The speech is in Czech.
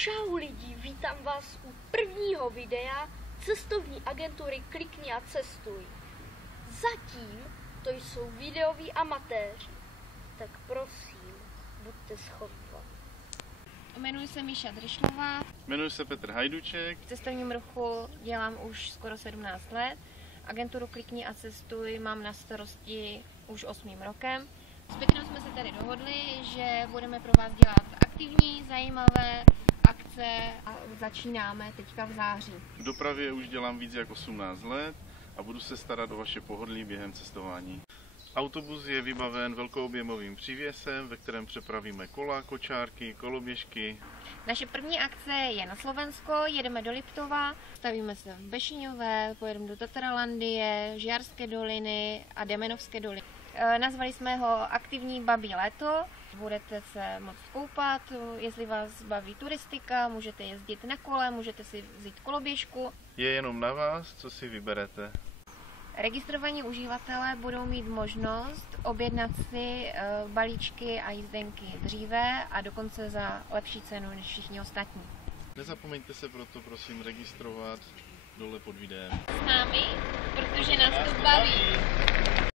Čau lidi, vítám vás u prvního videa cestovní agentury Klikni a cestuj. Zatím to jsou videoví amatéři, tak prosím, buďte schopni. Jmenuji se Míša Drišlová. Jmenuji se Petr Hajduček. V cestovním ruchu dělám už skoro 17 let. Agenturu Klikni a cestuj mám na starosti už 8. rokem. S Petrem jsme se tady dohodli, že budeme pro vás dělat aktivní, zajímavé akce a začínáme teďka v září. V dopravě už dělám víc jak 18 let a budu se starat o vaše pohodlí během cestování. Autobus je vybaven velkoobjemovým přívěsem, ve kterém přepravíme kola, kočárky, koloběžky. Naše první akce je na Slovensko, jedeme do Liptova, stavíme se v Bešiňové, pojedeme do Tatralandie, Žiarské doliny a Demenovské doliny. Nazvali jsme ho Aktivní babí léto. Budete se moct koupat, jestli vás baví turistika, můžete jezdit na kole, můžete si vzít koloběžku. Je jenom na vás, co si vyberete. Registrovaní uživatelé budou mít možnost objednat si balíčky a jízdenky dříve a dokonce za lepší cenu než všichni ostatní. Nezapomeňte se proto prosím registrovat dole pod videem. S námi, protože nás to baví.